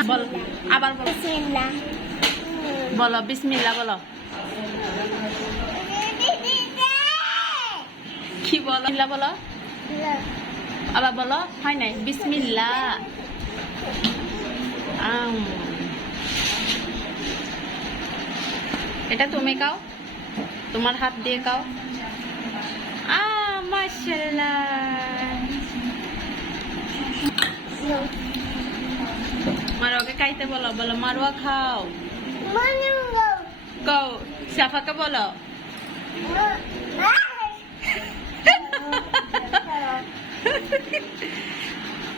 বলো আবার বলো বিসমিল্লাহ বলো বিসমিল্লাহ বলো কি বলো বিসমিল্লাহ বলো আবার বলো হয় নাই বিসমিল্লাহ এটা তুমি খাও তোমার হাত দিয়ে খাও মাশাআল্লাহ মারোয়াকে খাইতে বলো বলো মারোয়া খাও খাও সাফাকে বলো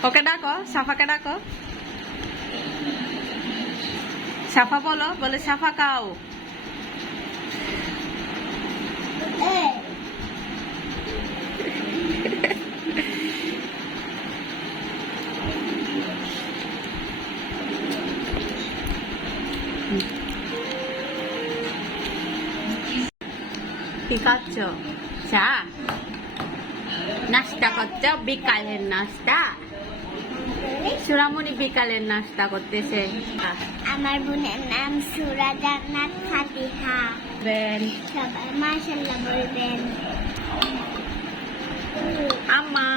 ওকে ডাকো সাফাকে ডাকো সাফা বলো বলে সাফা খাও কি খাচ্ছ চা নাস্তা করছ বিকালের নাস্তা সুরামণি বিকালের নাস্তা করতেছে আমার বোনের নাম সুরা জান্নাত ফাতিহা সবাই মাশাআল্লাহ বলবেন আম্মা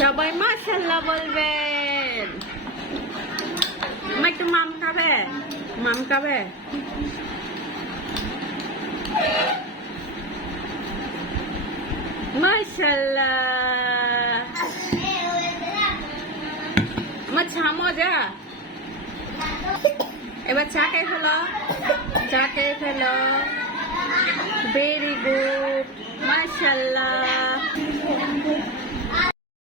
সবাই মাশাআল্লাহ বলবেন একটু মাম খাবে মাশাআল্লাহ আমার চা মজা এবার চা খেয়ে ফেলো ভেরি গুড মাশাআল্লাহ